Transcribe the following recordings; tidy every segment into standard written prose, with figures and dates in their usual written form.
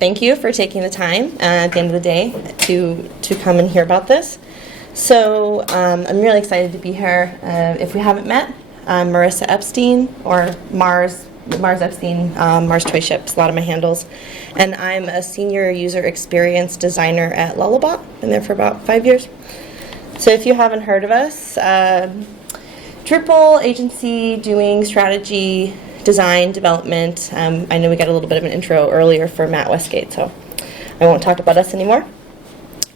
thank you for taking the time at the end of the day to come and hear about this. So I'm really excited to be here. If we haven't met, I'm Marissa Epstein, or Mars Epstein, Mars Toy Ships, a lot of my handles. And I'm a senior user experience designer at Lullabot. Been there for about 5 years. So if you haven't heard of us, Drupal agency doing strategy, design, development. I know we got a little bit of an intro earlier for Matt Westgate, so I won't talk about us anymore.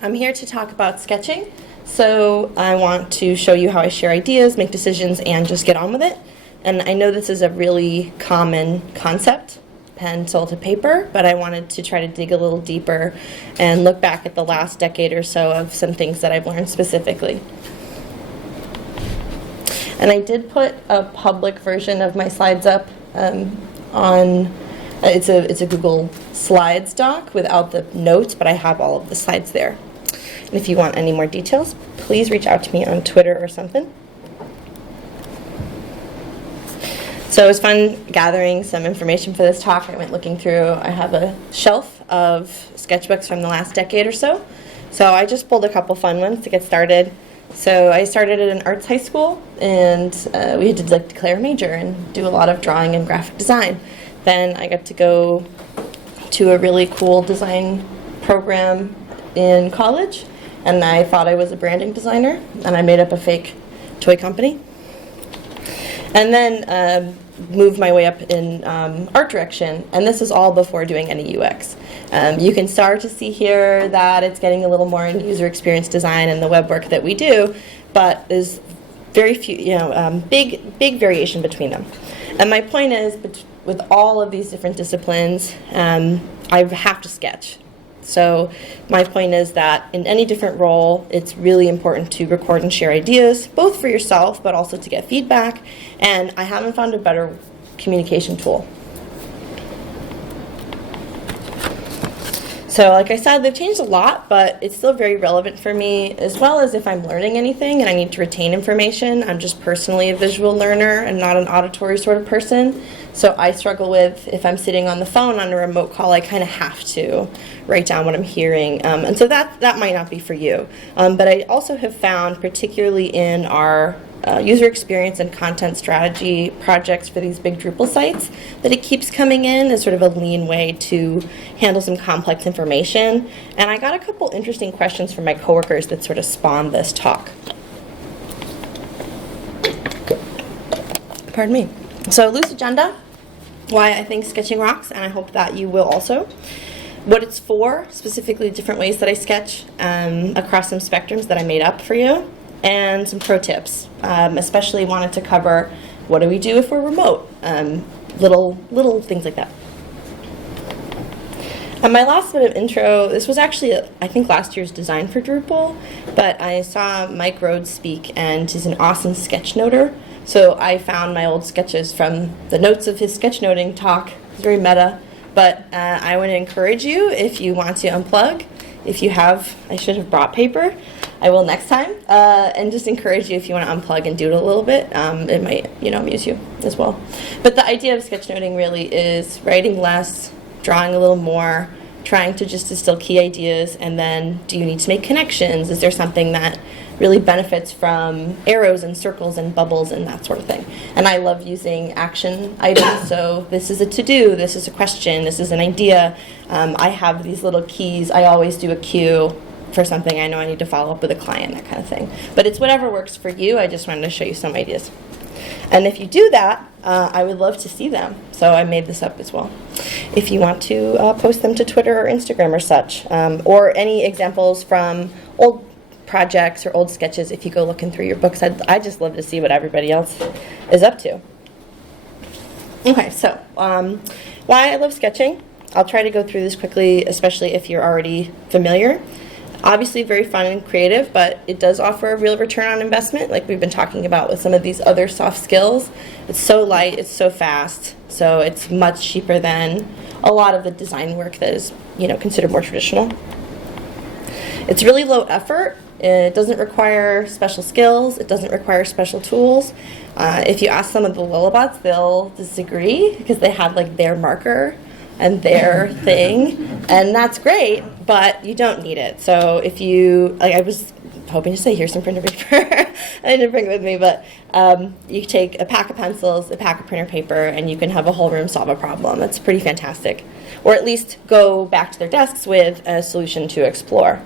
I'm here to talk about sketching. So I want to show you how I share ideas, make decisions, and just get on with it. And I know this is a really common concept, pencil to paper, but I wanted to try to dig a little deeper and look back at the last decade or so of some things that I've learned specifically. And I did put a public version of my slides up on, it's a Google Slides doc without the notes, but I have all of the slides there. And if you want any more details, please reach out to me on Twitter or something. So it was fun gathering some information for this talk. I went looking through. I have a shelf of sketchbooks from the last decade or so. So I just pulled a couple fun ones to get started. So I started at an arts high school, and we had to declare a major and do a lot of drawing and graphic design. Then I got to go to a really cool design program in college, and I thought I was a branding designer, and I made up a fake toy company. And then moved my way up in art direction, and this is all before doing any UX. You can start to see here that it's getting a little more in user experience design and the web work that we do, but there's very few, big variation between them. And my point is, with all of these different disciplines, I have to sketch. So my point is that in any different role, it's really important to record and share ideas, both for yourself, but also to get feedback. And I haven't found a better communication tool. So like I said, they've changed a lot, but it's still very relevant for me, as well as if I'm learning anything and I need to retain information. I'm just personally a visual learner and not an auditory sort of person. So I struggle with, if I'm sitting on the phone on a remote call, I kind of have to write down what I'm hearing. And so that might not be for you. But I also have found, particularly in our user experience and content strategy projects for these big Drupal sites, that it keeps coming in as sort of a lean way to handle some complex information. And I got a couple interesting questions from my coworkers that sort of spawned this talk. Pardon me. So loose agenda, why I think sketching rocks, and I hope that you will also. What it's for, specifically different ways that I sketch across some spectrums that I made up for you, and some pro tips. Especially wanted to cover, what do we do if we're remote? Little things like that. And my last bit of intro, this was actually, I think, last year's design for Drupal, but I saw Mike Rhodes speak, and he's an awesome sketchnoter. So I found my old sketches from the notes of his sketchnoting talk. It's very meta, but I want to encourage you, if you want to unplug, if you have, I should have brought paper, I will next time, and just encourage you, if you want to unplug and doodle a little bit, it might, amuse you as well. But the idea of sketchnoting really is writing less, drawing a little more, trying to just distill key ideas, and then do you need to make connections? Is there something that really benefits from arrows and circles and bubbles and that sort of thing? And I love using action items, so this is a to-do, this is a question, this is an idea. I have these little keys. I always do a cue for something I know I need to follow up with a client, that kind of thing. But it's whatever works for you. I just wanted to show you some ideas. And if you do that, I would love to see them. So I made this up as well. If you want to post them to Twitter or Instagram or such, or any examples from old projects or old sketches, if you go looking through your books, I'd just love to see what everybody else is up to. Okay, so why I love sketching. I'll try to go through this quickly, especially if you're already familiar. Obviously very fun and creative, but it does offer a real return on investment, like we've been talking about with some of these other soft skills. It's so light, it's so fast, so it's much cheaper than a lot of the design work that is, considered more traditional. It's really low effort. It doesn't require special skills. It doesn't require special tools. If you ask some of the Lullabots, they'll disagree because they have like their marker and their thing. And that's great, but you don't need it. So if you, like I was hoping to say, here's some printer paper. I didn't bring it with me, but you take a pack of pencils, a pack of printer paper, and you can have a whole room solve a problem. That's pretty fantastic. Or at least go back to their desks with a solution to explore.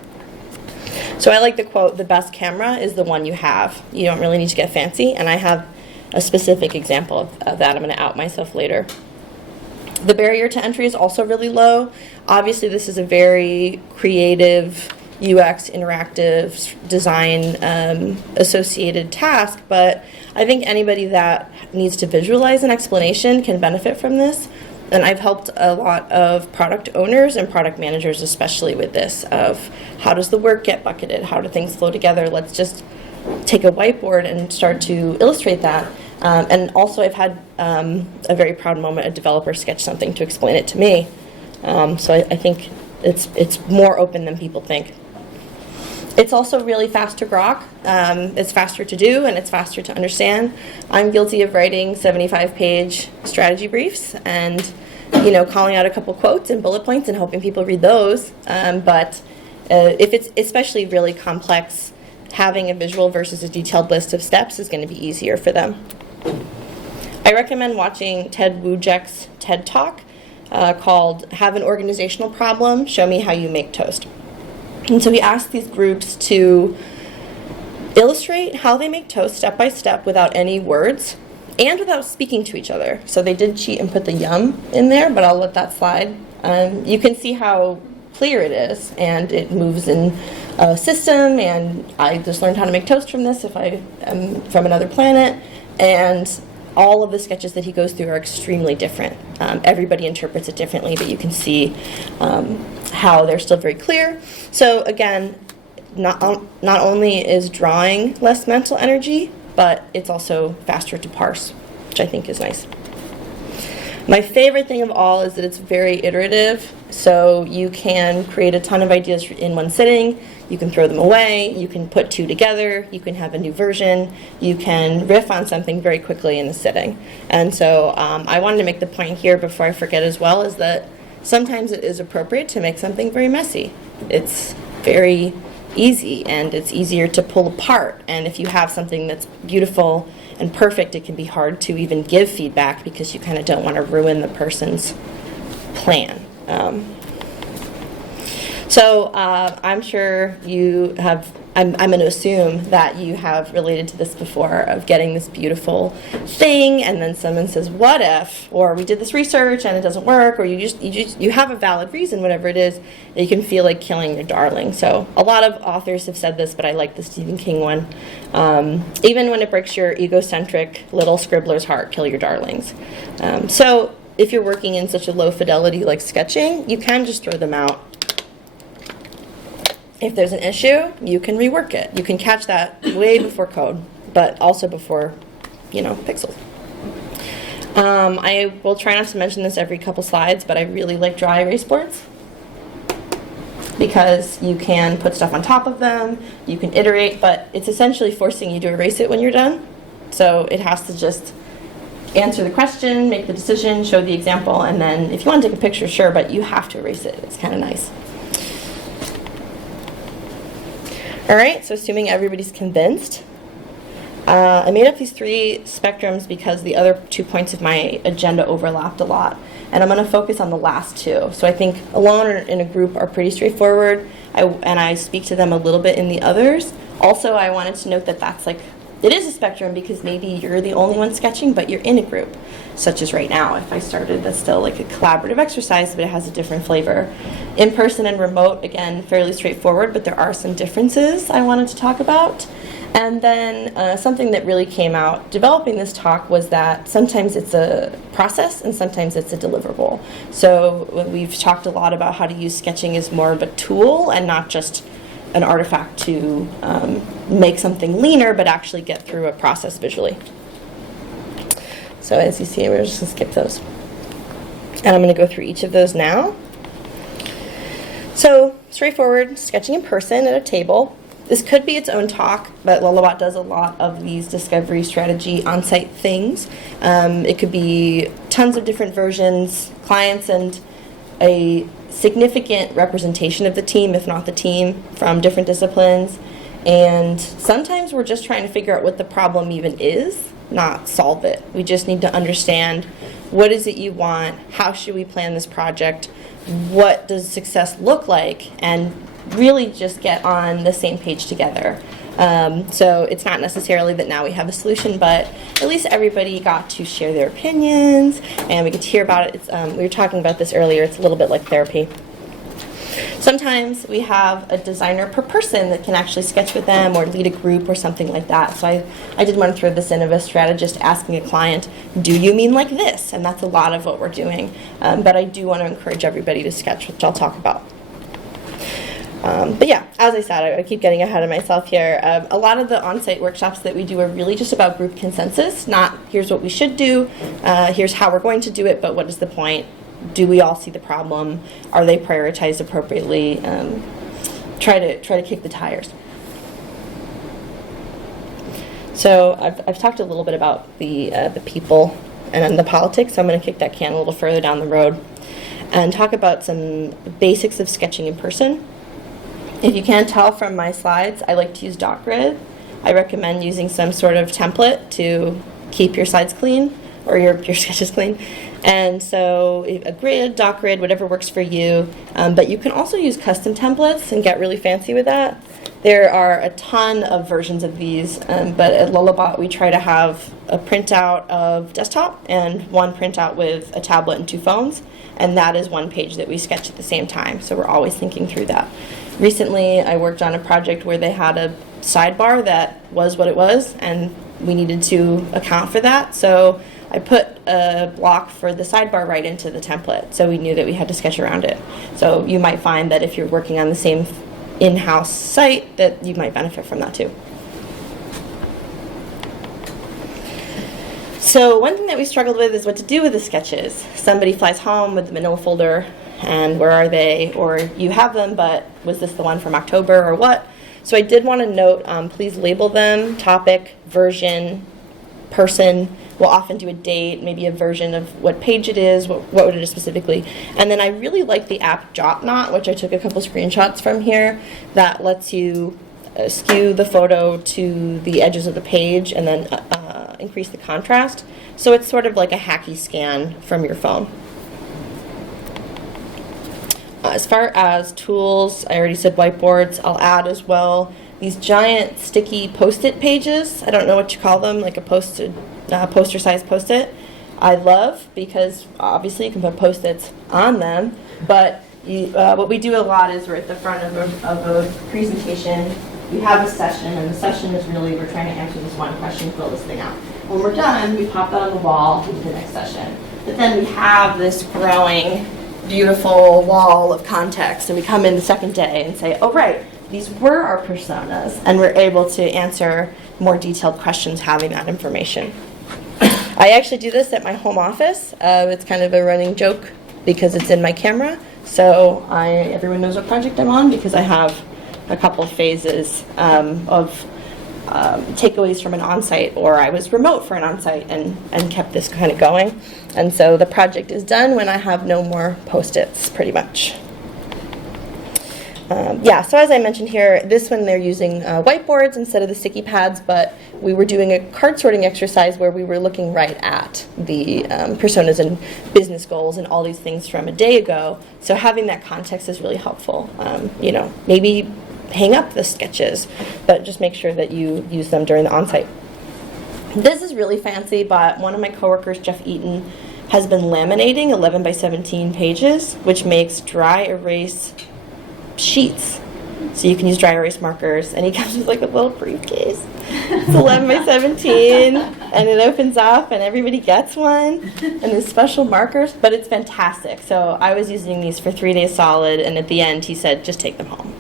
So I like the quote, the best camera is the one you have. You don't really need to get fancy, and I have a specific example of that. I'm going to out myself later. The barrier to entry is also really low. Obviously, this is a very creative UX, interactive design associated task, but I think anybody that needs to visualize an explanation can benefit from this. And I've helped a lot of product owners and product managers especially with this, of how does the work get bucketed, how do things flow together. Let's just take a whiteboard and start to illustrate that. And also I've had a very proud moment, a developer sketch something to explain it to me. So I think it's more open than people think. It's also really fast to grok. It's faster to do, and it's faster to understand. I'm guilty of writing 75-page strategy briefs and, calling out a couple quotes and bullet points and hoping people read those. But if it's especially really complex, having a visual versus a detailed list of steps is going to be easier for them. I recommend watching Ted Wojcik's TED Talk called Have an Organizational Problem, Show Me How You Make Toast. And so he asked these groups to illustrate how they make toast step by step without any words and without speaking to each other. So they did cheat and put the yum in there, but I'll let that slide. You can see how clear it is, and it moves in a system, and I just learned how to make toast from this if I am from another planet. And all of the sketches that he goes through are extremely different. Everybody interprets it differently, but you can see how they're still very clear. So again, not only is drawing less mental energy, but it's also faster to parse, which I think is nice. My favorite thing of all is that it's very iterative, so you can create a ton of ideas in one sitting, you can throw them away, you can put two together, you can have a new version, you can riff on something very quickly in a sitting. And so I wanted to make the point here before I forget as well, is that sometimes it is appropriate to make something very messy. It's very easy, and it's easier to pull apart, and if you have something that's beautiful and perfect, it can be hard to even give feedback because you kind of don't want to ruin the person's plan. So I'm sure you have, I'm going to assume that you have related to this before, of getting this beautiful thing and then someone says, what if, or we did this research and it doesn't work, or you have a valid reason, whatever it is, that you can feel like killing your darling. So a lot of authors have said this, but I like the Stephen King one. Even when it breaks your egocentric little scribbler's heart, kill your darlings. So if you're working in such a low fidelity like sketching, you can just throw them out. If there's an issue, you can rework it. You can catch that way before code, but also before, pixels. I will try not to mention this every couple slides, but I really like dry erase boards because you can put stuff on top of them, you can iterate, but it's essentially forcing you to erase it when you're done. So it has to just answer the question, make the decision, show the example, and then if you want to take a picture, sure, but you have to erase it. It's kind of nice. All right, so assuming everybody's convinced, I made up these three spectrums because the other 2 points of my agenda overlapped a lot, and I'm going to focus on the last two. So I think alone or in a group are pretty straightforward, and I speak to them a little bit in the others. Also, I wanted to note that it is a spectrum because maybe you're the only one sketching, but you're in a group, such as right now. If I started, that's still like a collaborative exercise, but it has a different flavor. In person and remote, again, fairly straightforward, but there are some differences I wanted to talk about. And then something that really came out developing this talk was that sometimes it's a process and sometimes it's a deliverable. So we've talked a lot about how to use sketching as more of a tool and not just an artifact to make something leaner, but actually get through a process visually. So as you see, we're just going to skip those. And I'm going to go through each of those now. So straightforward, sketching in person at a table. This could be its own talk, but Lullabot does a lot of these discovery strategy on-site things. It could be tons of different versions, clients and a significant representation of the team, if not the team, from different disciplines. And sometimes we're just trying to figure out what the problem even is, not solve it. We just need to understand, what is it you want? How should we plan this project? What does success look like? And really just get on the same page together. So it's not necessarily that now we have a solution, but at least everybody got to share their opinions, and we get to hear about it. We were talking about this earlier. It's a little bit like therapy. Sometimes we have a designer per person that can actually sketch with them or lead a group or something like that. So I did want to throw this in of a strategist asking a client, do you mean like this? And that's a lot of what we're doing. But I do want to encourage everybody to sketch, which I'll talk about. But yeah, as I said, I keep getting ahead of myself here. A lot of the on-site workshops that we do are really just about group consensus, not here's what we should do, here's how we're going to do it, but what is the point? Do we all see the problem? Are they prioritized appropriately? Try to kick the tires. So I've talked a little bit about the people and the politics, so I'm going to kick that can a little further down the road and talk about some basics of sketching in person. If you can't tell from my slides, I like to use dot grid. I recommend using some sort of template to keep your slides clean or your sketches clean. And so a grid, dot grid, whatever works for you. But you can also use custom templates and get really fancy with that. There are a ton of versions of these, but at Lullabot we try to have a printout of desktop and one printout with a tablet and 2 phones, and that is one page that we sketch at the same time. So we're always thinking through that. Recently, I worked on a project where they had a sidebar that was what it was, and we needed to account for that. So I put a block for the sidebar right into the template, so we knew that we had to sketch around it. So you might find that if you're working on the same in-house site, that you might benefit from that too. So one thing that we struggled with is what to do with the sketches. Somebody flies home with the manila folder, and where are they? Or you have them, but was this the one from October or what? So I did want to note, please label them, topic, version, person. We'll often do a date, maybe a version of what page it is, what it is specifically. And then I really like the app Jotnot, which I took a couple screenshots from here, that lets you skew the photo to the edges of the page and then increase the contrast. So it's sort of like a hacky scan from your phone. As far as tools, I already said whiteboards. I'll add as well these giant sticky post-it pages. I don't know what you call them, like a poster-sized post-it. I love, because obviously you can put post-its on them, but what we do a lot is we're at the front of a presentation. We have a session, and the session is really we're trying to answer this one question, fill this thing out. When we're done, we pop that on the wall to the next session. But then we have this growing, beautiful wall of context, and we come in the second day and say, oh right, these were our personas, and we're able to answer more detailed questions having that information. I actually do this at my home office. It's kind of a running joke because it's in my camera, so everyone knows what project I'm on because I have a couple of phases of takeaways from an on-site, or I was remote for an on-site and kept this kind of going. And so the project is done when I have no more post-its, pretty much. Yeah, so as I mentioned here, this one they're using whiteboards instead of the sticky pads, but we were doing a card sorting exercise where we were looking right at the personas and business goals and all these things from a day ago. So having that context is really helpful. You know, maybe hang up the sketches, but just make sure that you use them during the on-site. This is really fancy, but one of my coworkers, Jeff Eaton, has been laminating 11 by 17 pages, which makes dry erase sheets. So you can use dry erase markers, and he comes with like a little briefcase. It's 11 by 17, and it opens up, and everybody gets one, and there's special markers, but it's fantastic. So I was using these for 3 days solid, and at the end he said, just take them home.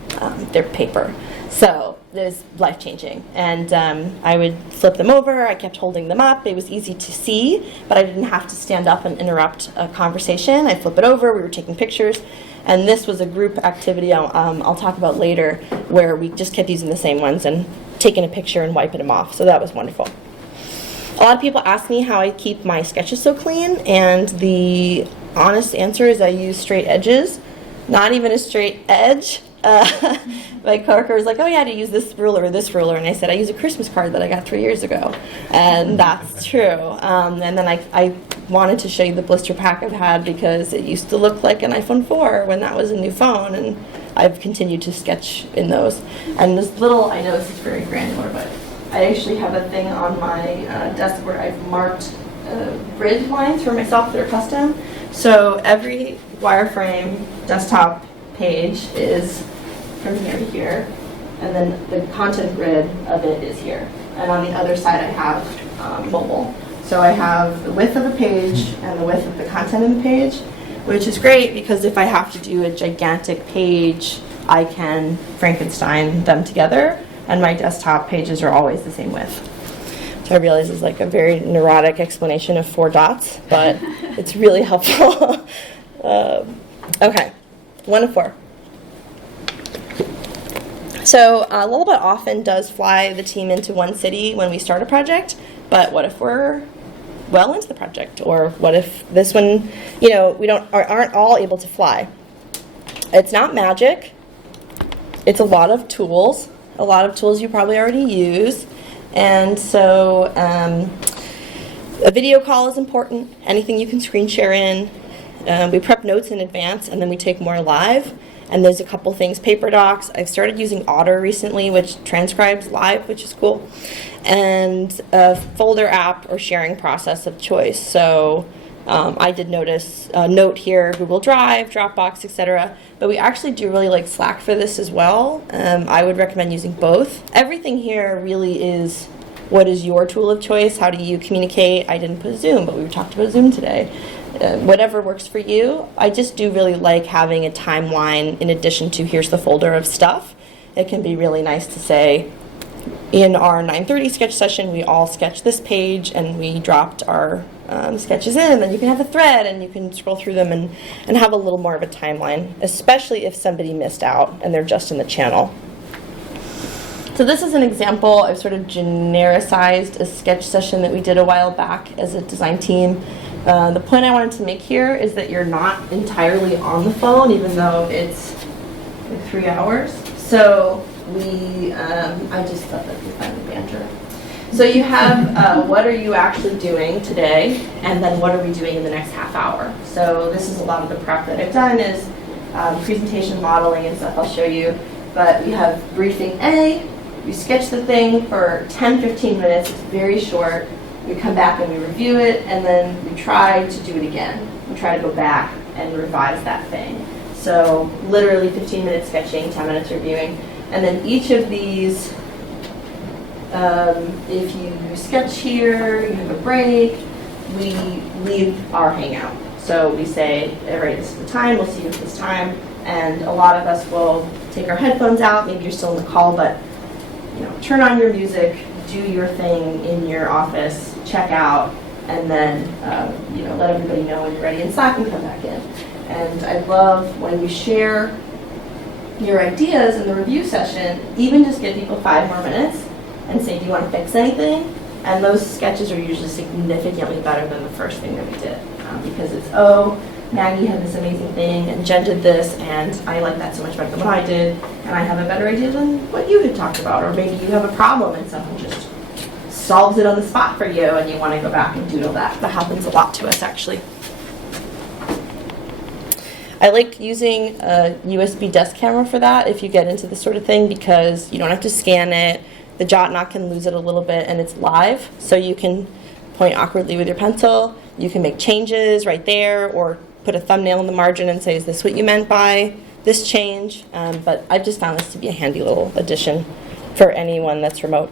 They're paper. So it was life-changing. And I would flip them over. I kept holding them up. It was easy to see, but I didn't have to stand up and interrupt a conversation. I flip it over. We were taking pictures. And this was a group activity I'll talk about later, where we just kept using the same ones and taking a picture and wiping them off. So that was wonderful. A lot of people ask me how I keep my sketches so clean, and the honest answer is I use straight edges. not even a straight edge. My coworker was like, oh yeah, to use this ruler or this ruler, and I said I use a Christmas card that I got 3 years ago, and that's true. And then I wanted to show you the blister pack I've had because it used to look like an iPhone 4 when that was a new phone, and I've continued to sketch in those. And this little, I know this is very granular, but I actually have a thing on my desk where I've marked grid lines for myself that are custom. So every Wireframe desktop page is from here to here, and then the content grid of it is here. And on the other side I have mobile. So I have the width of the page and the width of the content in the page, which is great because if I have to do a gigantic page, I can Frankenstein them together, and my desktop pages are always the same width. So I realize it's like a very neurotic explanation of 4 dots, but it's really helpful. Okay, 1 of 4. So Lullabot often does fly the team into one city when we start a project, but what if we're well into the project? Or what if this one, we aren't all able to fly? It's not magic. It's a lot of tools you probably already use. And so a video call is important, anything you can screen share in. We prep notes in advance, and then we take more live. And there's a couple things, paper docs. I've started using Otter recently, which transcribes live, which is cool. And a folder app or sharing process of choice. So I did notice a note here, Google Drive, Dropbox, etc. But we actually do really like Slack for this as well. I would recommend using both. Everything here really is what is your tool of choice? How do you communicate? I didn't put Zoom, but we talked about Zoom today. Whatever works for you. I just do really like having a timeline in addition to here's the folder of stuff. It can be really nice to say, in our 9:30 sketch session, we all sketched this page and we dropped our sketches in, and then you can have a thread and you can scroll through them and have a little more of a timeline, especially if somebody missed out and they're just in the channel. So this is an example. I've sort of genericized a sketch session that we did a while back as a design team. The point I wanted to make here is that you're not entirely on the phone, even though it's like 3 hours. So I just thought that'd be fun to banter. So you have what are you actually doing today, and then what are we doing in the next half hour. So this is a lot of the prep that I've done is presentation modeling and stuff I'll show you. But we have briefing A, we sketch the thing for 10-15 minutes, it's very short. We come back and we review it, and then we try to do it again. We try to go back and revise that thing. So literally 15 minutes sketching, 10 minutes reviewing. And then each of these, if you sketch here, you have a break, we leave our hangout. So we say, all right, this is the time, we'll see you at this time. And a lot of us will take our headphones out, maybe you're still in the call, but turn on your music, do your thing in your office, check out, and then let everybody know when you're ready in Slack and come back in. And I love when you share your ideas in the review session, even just give people 5 more minutes and say, do you want to fix anything? And those sketches are usually significantly better than the first thing that we did because it's, oh, Maggie had this amazing thing, and Jen did this, and I like that so much better than what I did, and I have a better idea than what you had talked about. Or maybe you have a problem and someone just solves it on the spot for you, and you want to go back and doodle that. That happens a lot to us, actually. I like using a USB desk camera for that if you get into this sort of thing, because you don't have to scan it. The jot knot can lose it a little bit, and it's live, so you can point awkwardly with your pencil. You can make changes right there, or put a thumbnail in the margin and say, is this what you meant by this change? But I've just found this to be a handy little addition for anyone that's remote.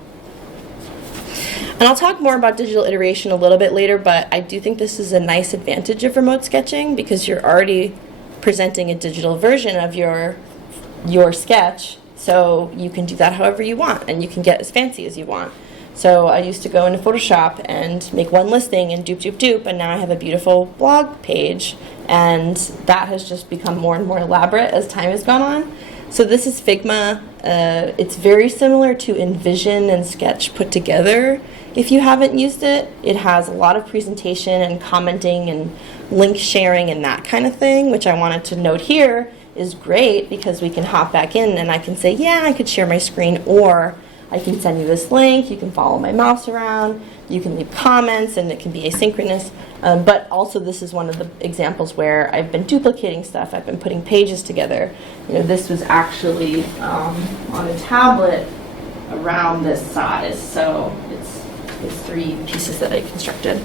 And I'll talk more about digital iteration a little bit later, but I do think this is a nice advantage of remote sketching because you're already presenting a digital version of your sketch, so you can do that however you want, and you can get as fancy as you want. So I used to go into Photoshop and make one listing and doop, doop, doop, and now I have a beautiful blog page, and that has just become more and more elaborate as time has gone on. So this is Figma. It's very similar to Envision and Sketch put together. If you haven't used it, it has a lot of presentation and commenting and link sharing and that kind of thing, which I wanted to note here is great because we can hop back in and I can say, yeah, I could share my screen, or I can send you this link, you can follow my mouse around, you can leave comments, and it can be asynchronous. But also this is one of the examples where I've been duplicating stuff, I've been putting pages together. This was actually on a tablet around this size, so it's 3 pieces that I constructed.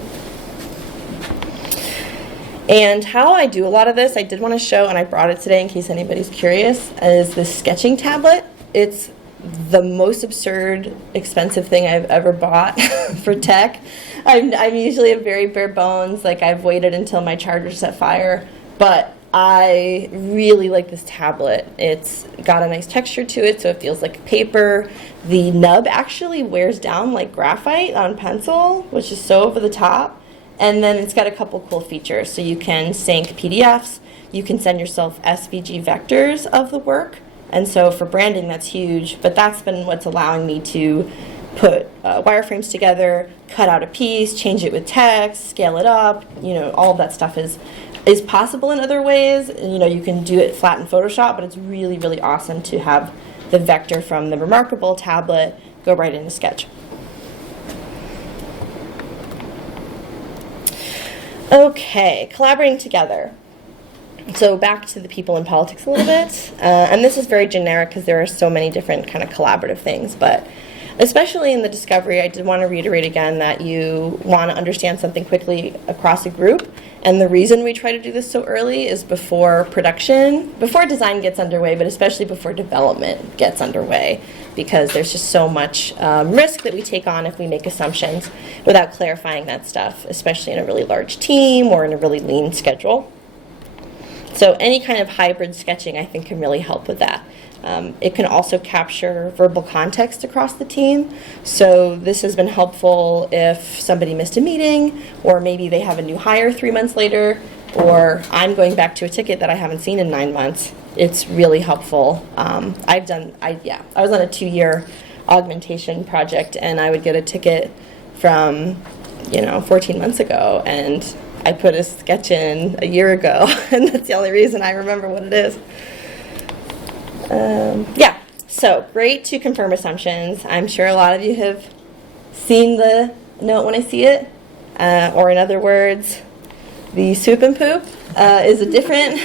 And how I do a lot of this, I did want to show, and I brought it today in case anybody's curious, is this sketching tablet. It's the most absurd, expensive thing I've ever bought for tech. I'm usually a very bare bones, like I've waited until my charger set fire, but I really like this tablet. It's got a nice texture to it, so it feels like paper. The nub actually wears down like graphite on pencil, which is so over the top. And then it's got a couple cool features. So you can sync PDFs, you can send yourself SVG vectors of the work. And so for branding, that's huge. But that's been what's allowing me to put wireframes together, cut out a piece, change it with text, scale it up. All of that stuff is possible in other ways. You can do it flat in Photoshop, but it's really, really awesome to have the vector from the Remarkable tablet go right into Sketch. Okay, collaborating together. So back to the people in politics a little bit. And this is very generic because there are so many different kind of collaborative things. But especially in the discovery, I did want to reiterate again that you want to understand something quickly across a group. And the reason we try to do this so early is before production, before design gets underway, but especially before development gets underway, because there's just so much risk that we take on if we make assumptions without clarifying that stuff, especially in a really large team or in a really lean schedule. So any kind of hybrid sketching, I think, can really help with that. It can also capture verbal context across the team. So this has been helpful if somebody missed a meeting, or maybe they have a new hire 3 months later, or I'm going back to a ticket that I haven't seen in 9 months. It's really helpful. I was on a 2-year augmentation project, and I would get a ticket from 14 months ago, and I put a sketch in a year ago, and that's the only reason I remember what it is. So great to confirm assumptions. I'm sure a lot of you have seen the note when I see it, or in other words, the swoop and poop is a different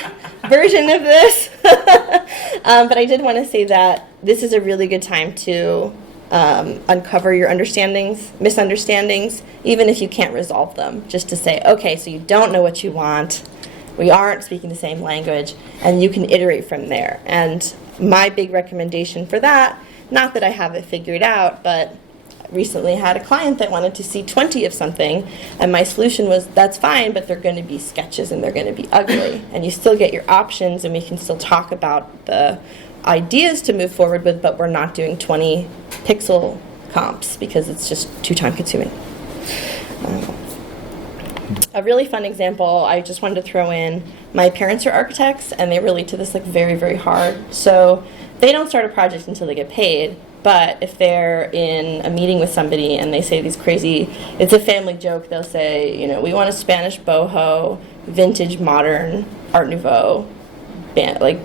version of this. But I did want to say that this is a really good time to uncover your misunderstandings, even if you can't resolve them. Just to say, okay, so you don't know what you want, we aren't speaking the same language, and you can iterate from there. And my big recommendation for that, not that I have it figured out, but recently had a client that wanted to see 20 of something, and my solution was, that's fine, but they're going to be sketches and they're going to be ugly. And you still get your options, and we can still talk about the ideas to move forward with, but we're not doing 20 pixel comps because it's just too time consuming. A really fun example I just wanted to throw in, my parents are architects and they relate to this like very, very hard. So they don't start a project until they get paid, but if they're in a meeting with somebody and they say these crazy, it's a family joke, they'll say, we want a Spanish boho, vintage, modern, Art Nouveau, like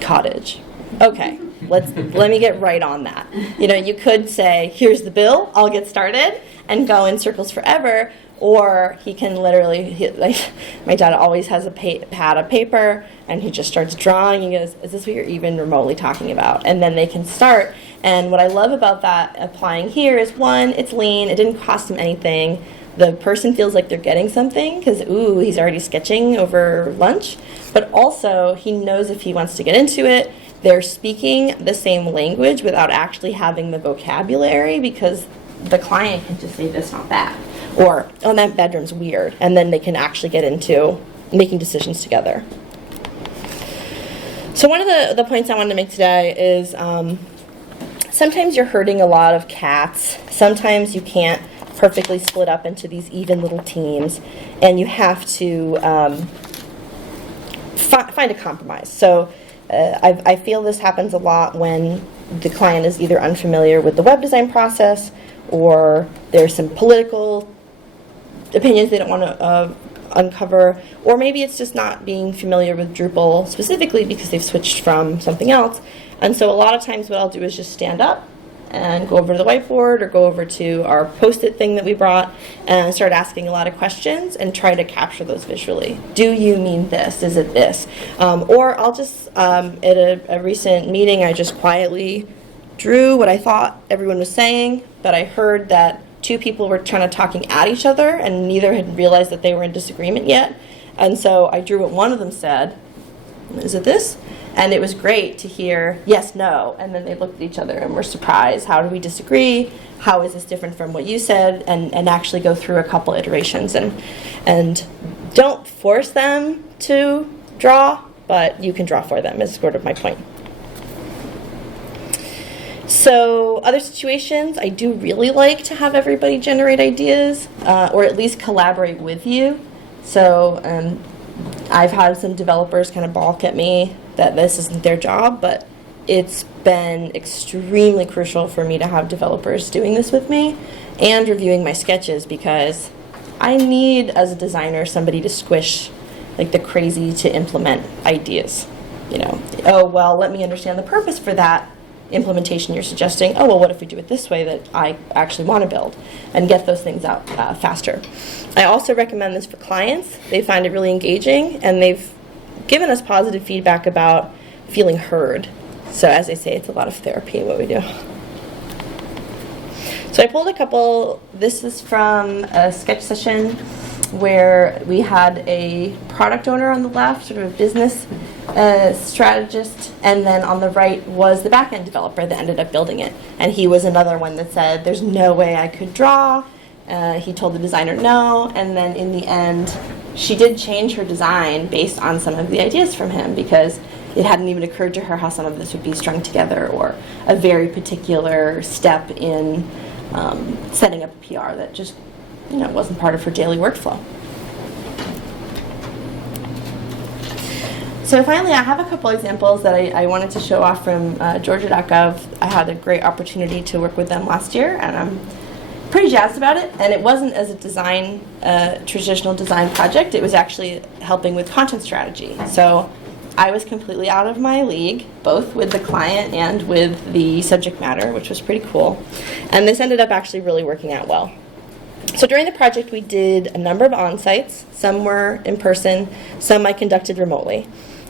cottage. Okay, let me get right on that. You could say, here's the bill, I'll get started, and go in circles forever. Or he can literally, like my dad always has a pad of paper, and he just starts drawing. He goes, is this what you're even remotely talking about? And then they can start. And what I love about that applying here is, one, it's lean. It didn't cost him anything. The person feels like they're getting something because, ooh, he's already sketching over lunch. But also, he knows if he wants to get into it, they're speaking the same language without actually having the vocabulary, because the client can just say, that's not that. Or, oh, that bedroom's weird. And then they can actually get into making decisions together. So one of the points I wanted to make today is sometimes you're herding a lot of cats. Sometimes you can't perfectly split up into these even little teams. And you have to find a compromise. So I feel this happens a lot when the client is either unfamiliar with the web design process, or there's some political opinions they don't want to uncover, or maybe it's just not being familiar with Drupal specifically because they've switched from something else. And so a lot of times what I'll do is just stand up and go over to the whiteboard or go over to our post-it thing that we brought and start asking a lot of questions and try to capture those visually. Do you mean this? Is it this? Or I'll just, at a recent meeting, I just quietly drew what I thought everyone was saying, but I heard that two people were kind of talking at each other and neither had realized that they were in disagreement yet. And so I drew what one of them said. Is it this? And it was great to hear yes, no, and then they looked at each other and were surprised. How do we disagree? How is this different from what you said? And actually go through a couple iterations. And don't force them to draw, but you can draw for them is sort of my point. So other situations, I do really like to have everybody generate ideas or at least collaborate with you. So I've had some developers kind of balk at me that this isn't their job, but it's been extremely crucial for me to have developers doing this with me and reviewing my sketches, because I need, as a designer, somebody to squish like the crazy to implement ideas. You know, oh, well, let me understand the purpose for that implementation you're suggesting. Oh, well, what if we do it this way that I actually want to build, and get those things out faster. I also recommend this for clients. They find it really engaging, and they've given us positive feedback about feeling heard. So as I say, it's a lot of therapy what we do. So I pulled a couple. This is from a sketch session where we had a product owner on the left, sort of a business strategist, and then on the right was the back-end developer that ended up building it. And he was another one that said, there's no way I could draw. He told the designer no, and then in the end, she did change her design based on some of the ideas from him, because it hadn't even occurred to her how some of this would be strung together, or a very particular step in setting up a PR that just wasn't part of her daily workflow. So finally, I have a couple examples that I wanted to show off from Georgia.gov. I had a great opportunity to work with them last year, and I'm pretty jazzed about it. And it wasn't as a traditional design project. It was actually helping with content strategy. So I was completely out of my league, both with the client and with the subject matter, which was pretty cool. And this ended up actually really working out well. So during the project, we did a number of on-sites. Some were in person, some I conducted remotely.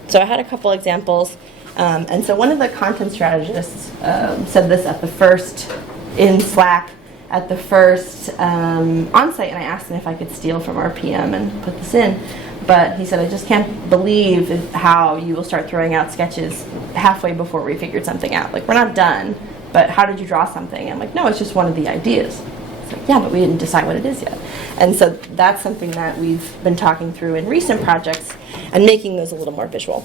So I had a couple examples. And so one of the content strategists said this at the first, in Slack, at the first on-site, and I asked him if I could steal from our PM and put this in. But he said, I just can't believe how you will start throwing out sketches halfway before we figured something out. Like, we're not done, but how did you draw something? I'm like, no, it's just one of the ideas. It's like, yeah, but we didn't decide what it is yet. And so that's something that we've been talking through in recent projects and making those a little more visual.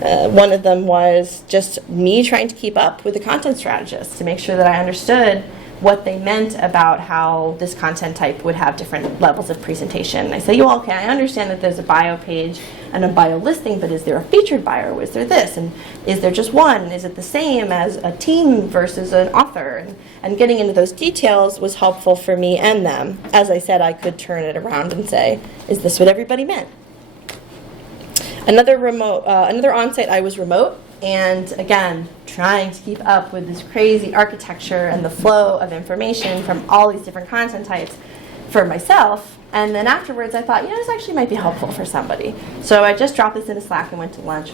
One of them was just me trying to keep up with the content strategists to make sure that I understood what they meant about how this content type would have different levels of presentation. And I said, okay, I understand that there's a bio page and a bio listing, but is there a featured bio, or is there this? And is there just one? Is it the same as a team versus an author? And getting into those details was helpful for me and them. As I said, I could turn it around and say, is this what everybody meant? Another on-site, I was remote, and again, trying to keep up with this crazy architecture and the flow of information from all these different content types for myself. And then afterwards, I thought, this actually might be helpful for somebody. So I just dropped this into Slack and went to lunch.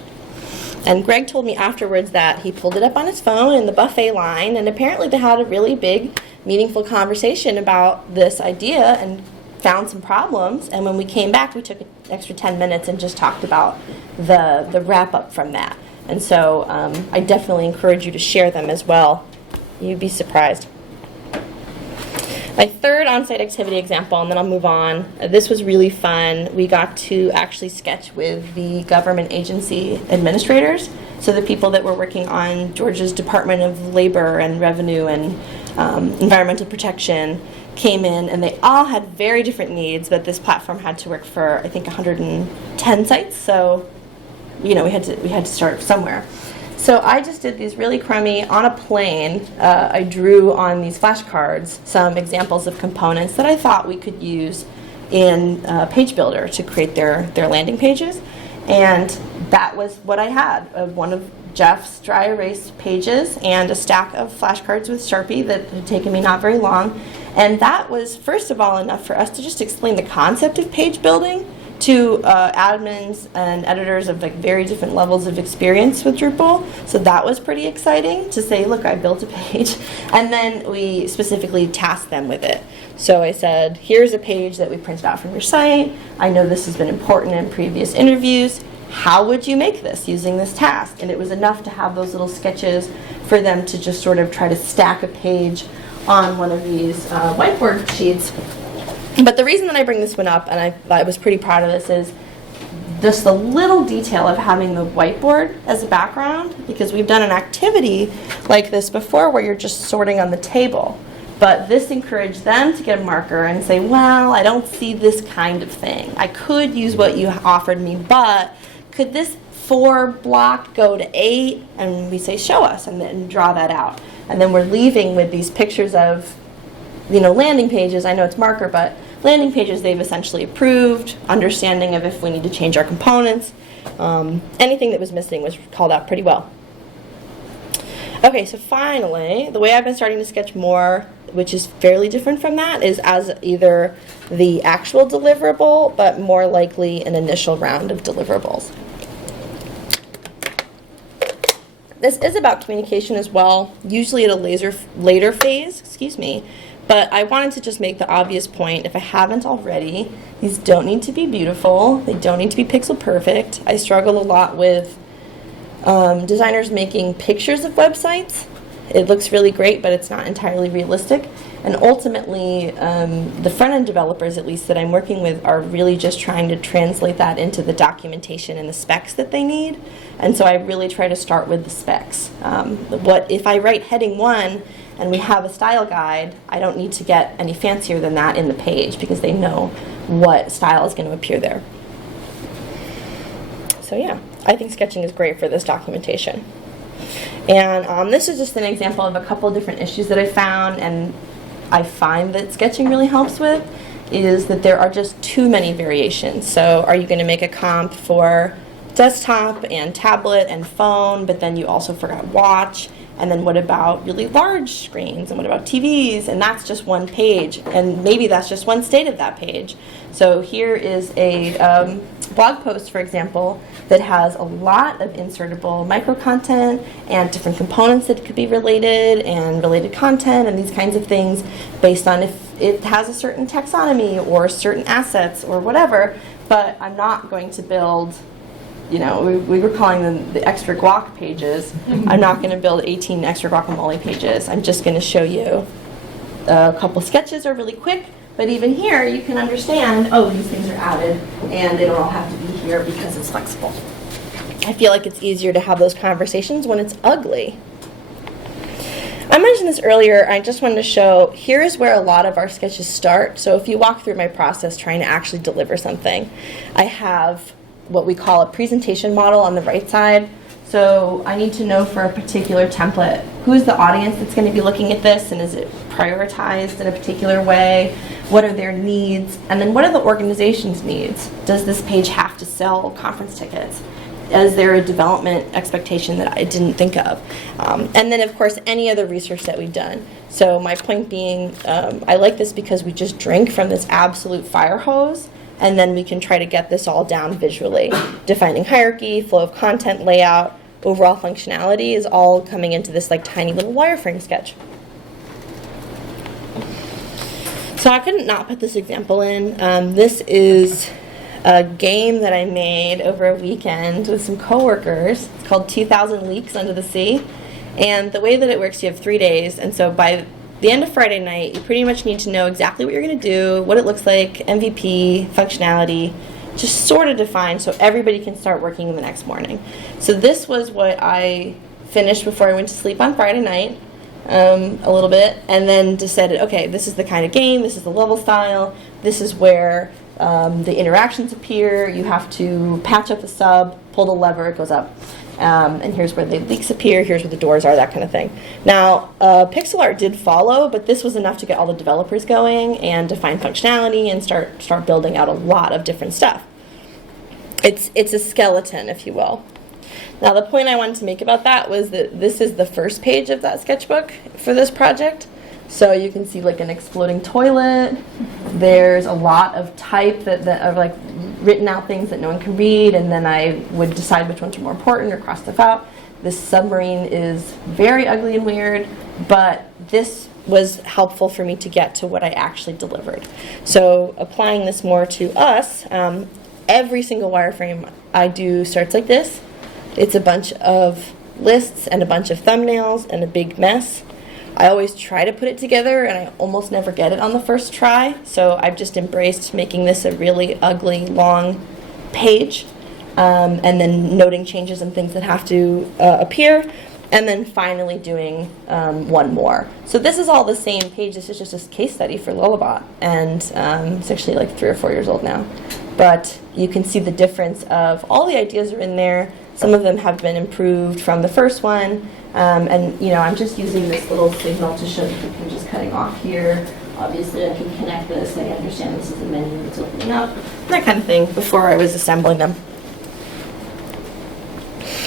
And Greg told me afterwards that he pulled it up on his phone in the buffet line, and apparently they had a really big, meaningful conversation about this idea and found some problems. And when we came back, we took an extra 10 minutes and just talked about the wrap-up from that. And so I definitely encourage you to share them as well. You'd be surprised. My third on-site activity example, and then I'll move on. This was really fun. We got to actually sketch with the government agency administrators, so the people that were working on Georgia's Department of Labor and Revenue and Environmental Protection came in, and they all had very different needs, but this platform had to work for, I think, 110 sites, so we had to start somewhere. So I just did these really crummy, on a plane, I drew on these flashcards some examples of components that I thought we could use in Page Builder to create their landing pages. And that was what I had, one of Jeff's dry erase pages and a stack of flashcards with Sharpie that had taken me not very long. And that was, first of all, enough for us to just explain the concept of page building to admins and editors of like very different levels of experience with Drupal. So that was pretty exciting to say, look, I built a page. And then we specifically tasked them with it. So I said, here's a page that we printed out from your site. I know this has been important in previous interviews. How would you make this using this task? And it was enough to have those little sketches for them to just sort of try to stack a page on one of these whiteboard sheets. But the reason that I bring this one up, and I was pretty proud of this, is just the little detail of having the whiteboard as a background, because we've done an activity like this before where you're just sorting on the table. But this encouraged them to get a marker and say, well, I don't see this kind of thing. I could use what you offered me, but could this 4 block go to 8? And we say, show us, and then draw that out. And then we're leaving with these pictures of, landing pages. I know it's marker, but landing pages they've essentially approved, understanding of if we need to change our components. Anything that was missing was called out pretty well. Okay, so finally, the way I've been starting to sketch more, which is fairly different from that, is as either the actual deliverable, but more likely an initial round of deliverables. This is about communication as well, usually at a later phase, but I wanted to just make the obvious point, if I haven't already, these don't need to be beautiful, they don't need to be pixel perfect. I struggle a lot with designers making pictures of websites. It looks really great, but it's not entirely realistic. And ultimately, the front-end developers, at least that I'm working with, are really just trying to translate that into the documentation and the specs that they need. And so I really try to start with the specs. If I write heading 1 and we have a style guide, I don't need to get any fancier than that in the page because they know what style is going to appear there. So yeah, I think sketching is great for this documentation. And this is just an example of a couple of different issues that I found, and I find that sketching really helps with, is that there are just too many variations. So are you going to make a comp for desktop and tablet and phone, but then you also forgot watch? And then what about really large screens? And what about TVs? And that's just one page. And maybe that's just one state of that page. So here is a blog post, for example, that has a lot of insertable micro content and different components that could be related and related content and these kinds of things based on if it has a certain taxonomy or certain assets or whatever. But I'm not going to build, we were calling them the extra guac pages. I'm not going to build 18 extra guacamole pages. I'm just going to show you a couple sketches are really quick. But even here, you can understand, oh, these things are added, and they don't all have to be here because it's flexible. I feel like it's easier to have those conversations when it's ugly. I mentioned this earlier. I just wanted to show, here is where a lot of our sketches start. So if you walk through my process trying to actually deliver something, I have what we call a presentation model on the right side. So I need to know for a particular template, who is the audience that's going to be looking at this, and is it prioritized in a particular way? What are their needs? And then what are the organization's needs? Does this page have to sell conference tickets? Is there a development expectation that I didn't think of? And then, of course, any other research that we've done. So my point being, I like this because we just drink from this absolute fire hose, and then we can try to get this all down visually. Defining hierarchy, flow of content, layout, overall functionality is all coming into this like tiny little wireframe sketch. So I couldn't not put this example in. This is a game that I made over a weekend with some coworkers. It's called 2,000 Leagues Under the Sea. And the way that it works, you have 3 days. And so by the end of Friday night, you pretty much need to know exactly what you're going to do, what it looks like, MVP, functionality, just sort of defined so everybody can start working the next morning. So this was what I finished before I went to sleep on Friday night, a little bit, and then decided, okay, this is the kind of game, this is the level style, this is where the interactions appear, you have to patch up the sub, pull the lever, it goes up. And here's where the leaks appear, here's where the doors are, that kind of thing. Now, pixel art did follow, but this was enough to get all the developers going and define functionality and start building out a lot of different stuff. It's a skeleton, if you will. Now, the point I wanted to make about that was that this is the first page of that sketchbook for this project. So you can see like an exploding toilet. There's a lot of type that are like written out things that no one can read, and then I would decide which ones are more important or cross stuff out. This submarine is very ugly and weird, but this was helpful for me to get to what I actually delivered. So applying this more to us, every single wireframe I do starts like this. It's a bunch of lists and a bunch of thumbnails and a big mess. I always try to put it together, and I almost never get it on the first try, so I've just embraced making this a really ugly, long page, and then noting changes and things that have to appear, and then finally doing one more. So this is all the same page. This is just a case study for Lullabot, and it's actually like 3 or 4 years old now. But you can see the difference of all the ideas are in there. Some of them have been improved from the first one. And you know, I'm just using this little signal to show that I'm just cutting off here. Obviously, I can connect this. I understand this is a menu that's opening up, that kind of thing, before I was assembling them.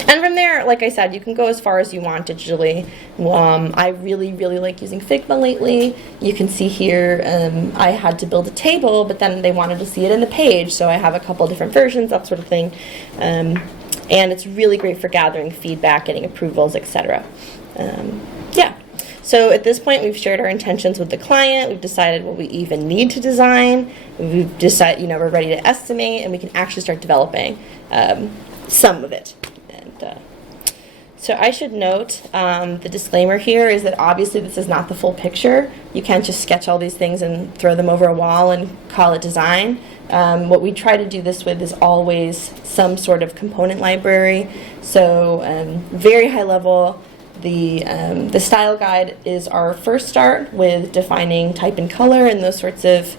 And from there, like I said, you can go as far as you want digitally. I really, really like using Figma lately. You can see here I had to build a table, but then they wanted to see it in the page, so I have a couple different versions, that sort of thing. And it's really great for gathering feedback, getting approvals, etc. Yeah. So at this point, we've shared our intentions with the client. We've decided what we even need to design. We've decided, you know, we're ready to estimate, and we can actually start developing some of it. And so I should note the disclaimer here is that obviously this is not the full picture. You can't just sketch all these things and throw them over a wall and call it design. What we try to do this with is always some sort of component library. So very high level, the style guide is our first start with defining type and color and those sorts of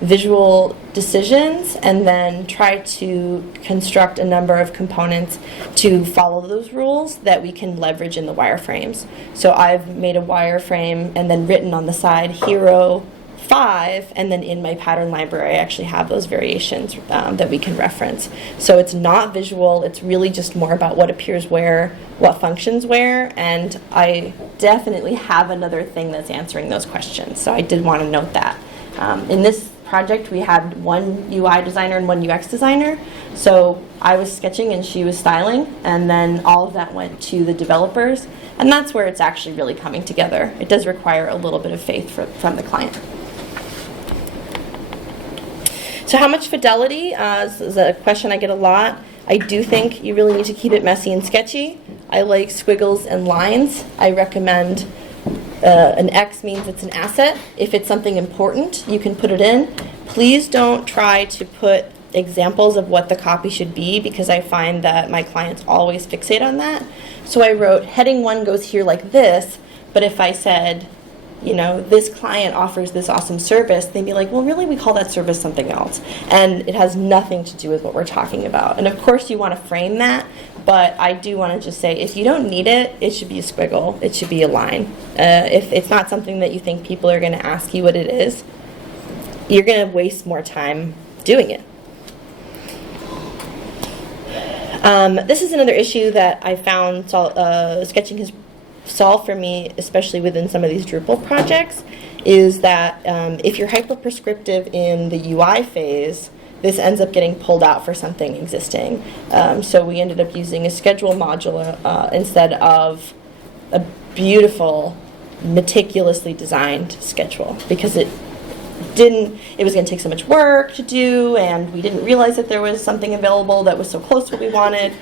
visual decisions, and then try to construct a number of components to follow those rules that we can leverage in the wireframes. So I've made a wireframe and then written on the side hero 5, and then in my pattern library I actually have those variations that we can reference. So it's not visual, it's really just more about what appears where, what functions where, and I definitely have another thing that's answering those questions. So I did want to note that. In this project we had one UI designer and one UX designer, so I was sketching and she was styling, and then all of that went to the developers, and that's where it's actually really coming together. It does require a little bit of faith from the client. So how much fidelity is a question I get a lot. I do think you really need to keep it messy and sketchy. I like squiggles and lines. I recommend an X means it's an asset. If it's something important, you can put it in. Please don't try to put examples of what the copy should be, because I find that my clients always fixate on that. So I wrote heading 1 goes here like this, but if I said, you know, this client offers this awesome service, they'd be like, well, really, we call that service something else. And it has nothing to do with what we're talking about. And of course, you want to frame that, but I do want to just say, if you don't need it, it should be a squiggle. It should be a line. If it's not something that you think people are going to ask you what it is, you're going to waste more time doing it. This is another issue that I found sketching has solve for me, especially within some of these Drupal projects, is that if you're hyper-prescriptive in the UI phase, this ends up getting pulled out for something existing. So we ended up using a schedule module instead of a beautiful, meticulously designed schedule, because it was going to take so much work to do, and we didn't realize that there was something available that was so close to what we wanted.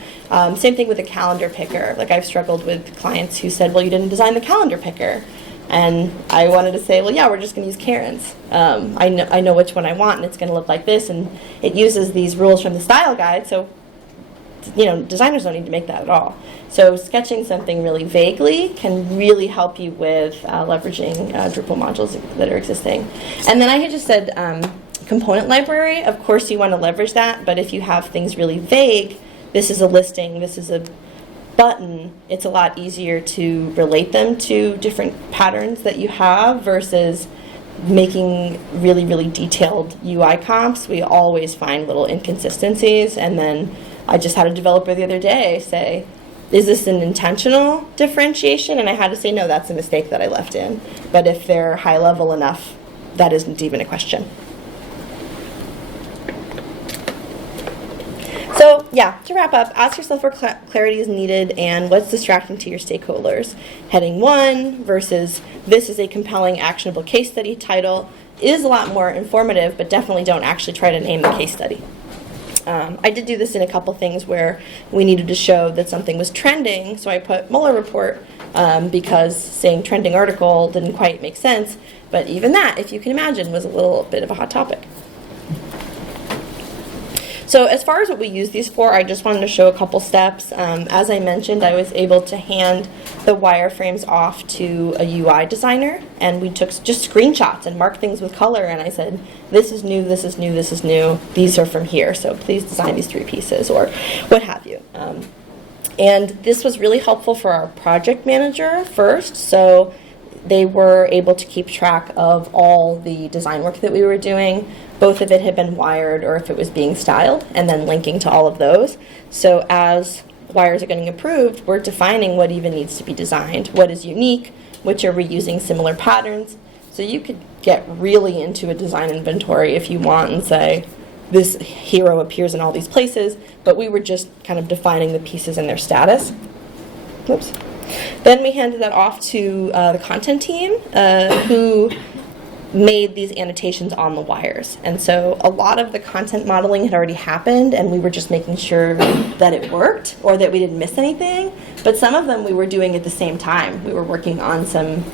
Same thing with the calendar picker. Like, I've struggled with clients who said, well, you didn't design the calendar picker. And I wanted to say, well, yeah, we're just going to use Karen's. I know which one I want, and it's going to look like this, and it uses these rules from the style guide, so you know, designers don't need to make that at all. So sketching something really vaguely can really help you with leveraging Drupal modules that are existing. And then I had just said component library. Of course you want to leverage that, but if you have things really vague, this is a listing, this is a button, it's a lot easier to relate them to different patterns that you have versus making really, really detailed UI comps. We always find little inconsistencies, and then I just had a developer the other day say, is this an intentional differentiation? And I had to say, no, that's a mistake that I left in. But if they're high level enough, that isn't even a question. So yeah, to wrap up, ask yourself where clarity is needed and what's distracting to your stakeholders. Heading 1 versus this is a compelling, actionable case study title is a lot more informative, but definitely don't actually try to name the case study. I did do this in a couple things where we needed to show that something was trending, so I put Mueller report because saying trending article didn't quite make sense, but even that, if you can imagine, was a little bit of a hot topic. So as far as what we use these for, I just wanted to show a couple steps. As I mentioned, I was able to hand the wireframes off to a UI designer, and we took just screenshots and marked things with color, and I said, this is new, this is new, this is new, these are from here, so please design these 3 pieces, or what have you. And this was really helpful for our project manager first, so they were able to keep track of all the design work that we were doing, both if it had been wired or if it was being styled, and then linking to all of those. So as wires are getting approved, we're defining what even needs to be designed, what is unique, which are reusing similar patterns. So you could get really into a design inventory if you want and say, this hero appears in all these places, but we were just kind of defining the pieces and their status. Oops. Then we handed that off to the content team, who made these annotations on the wires. And so a lot of the content modeling had already happened, and we were just making sure that it worked or that we didn't miss anything. But some of them we were doing at the same time. We were working on some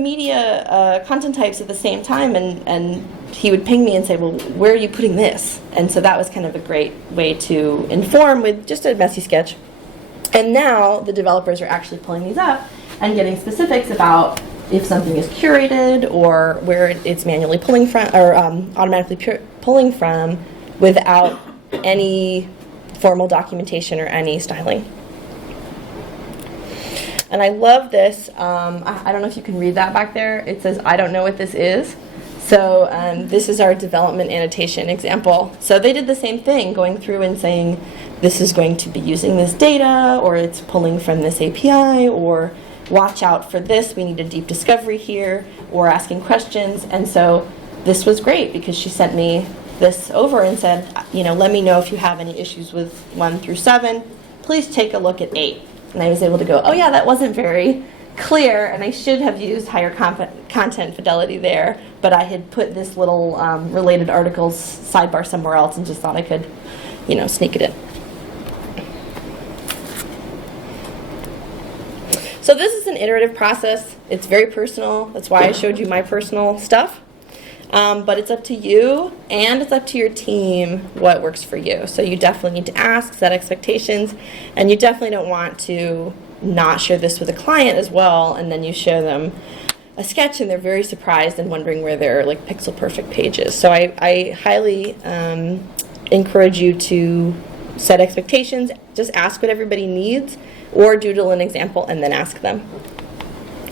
media content types at the same time, and he would ping me and say, well, where are you putting this? And so that was kind of a great way to inform with just a messy sketch. And now the developers are actually pulling these up and getting specifics about if something is curated or where it's manually pulling from or automatically pulling from without any formal documentation or any styling. And I love this. I don't know if you can read that back there. It says, I don't know what this is. So this is our development annotation example. So they did the same thing, going through and saying, this is going to be using this data, or it's pulling from this API, or watch out for this, we need a deep discovery here, or asking questions. And so this was great because she sent me this over and said, let me know if you have any issues with 1 through 7. Please take a look at 8. And I was able to go, oh yeah, that wasn't very clear, and I should have used higher content fidelity there, but I had put this little related articles sidebar somewhere else and just thought I could, sneak it in. So this is an iterative process. It's very personal. That's why I showed you my personal stuff. But it's up to you, and it's up to your team what works for you. So you definitely need to ask, set expectations, and you definitely don't want to not share this with a client as well, and then you show them a sketch and they're very surprised and wondering where their pixel perfect page is. So I highly encourage you to set expectations, just ask what everybody needs, or doodle an example and then ask them.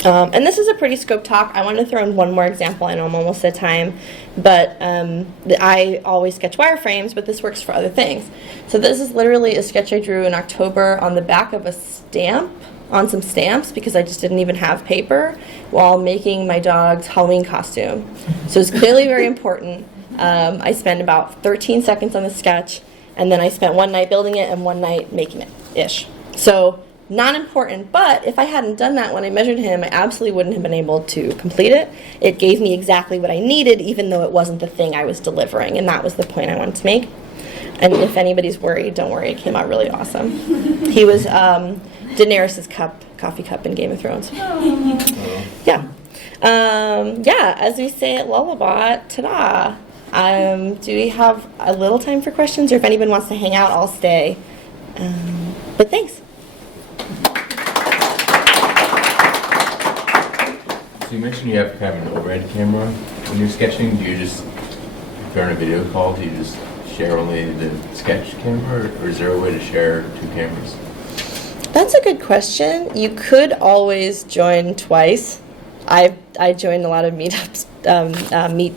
And this is a pretty scope talk. I want to throw in one more example. I know I'm almost at time, but I always sketch wireframes, but this works for other things. So this is literally a sketch I drew in October on the back of a stamp, on some stamps, because I just didn't even have paper, while making my dog's Halloween costume. So it's clearly very important. I spent about 13 seconds on the sketch, and then I spent one night building it and one night making it-ish. So not important, but if I hadn't done that when I measured him, I absolutely wouldn't have been able to complete it. It gave me exactly what I needed, even though it wasn't the thing I was delivering, and that was the point I wanted to make. And if anybody's worried, don't worry, it came out really awesome. He was Daenerys' coffee cup in Game of Thrones. Yeah. As we say at Lullabot, ta-da. Do we have a little time for questions, or if anyone wants to hang out, I'll stay. But thanks. So you mentioned you have kind of an overhead camera when you're sketching. Do you just, if you're on a video call, do you just share only the sketch camera, or is there a way to share 2 cameras? That's a good question. You could always join twice. I joined a lot of meetups, meet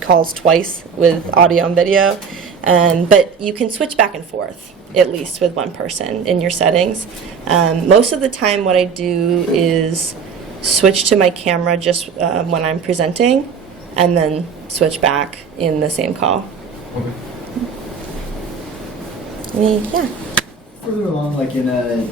calls twice with audio and video, but you can switch back and forth, at least with one person in your settings. Most of the time what I do is switch to my camera just when I'm presenting, and then switch back in the same call. Yeah. Further along, like in an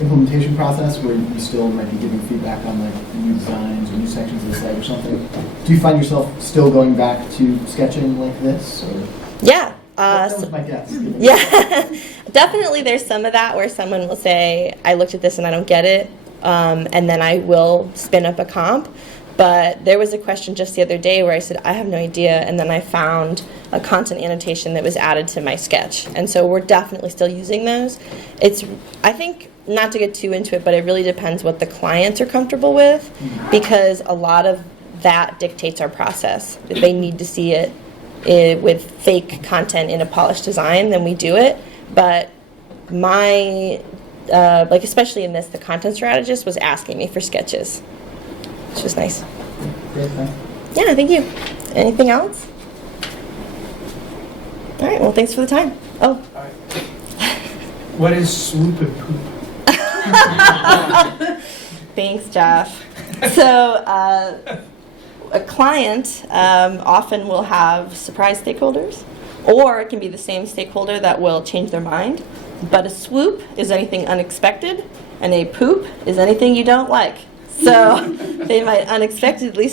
implementation process where you still might be giving feedback on like new designs or new sections of the site or something, do you find yourself still going back to sketching like this? Or? Yeah. That was my guess. Yeah. Definitely there's some of that where someone will say, I looked at this and I don't get it, and then I will spin up a comp. But there was a question just the other day where I said, I have no idea, and then I found a content annotation that was added to my sketch. And so we're definitely still using those. I think, not to get too into it, but it really depends what the clients are comfortable with, because a lot of that dictates our process. If they need to see it with fake content in a polished design, then we do it. But my, like especially in this, the content strategist was asking me for sketches, which was nice. Great, thanks. Yeah, thank you. Anything else? All right, well, thanks for the time. Oh. What is swoop and poop? Thanks, Josh. So a client often will have surprise stakeholders, or it can be the same stakeholder that will change their mind. But a swoop is anything unexpected, and a poop is anything you don't like. So they might unexpectedly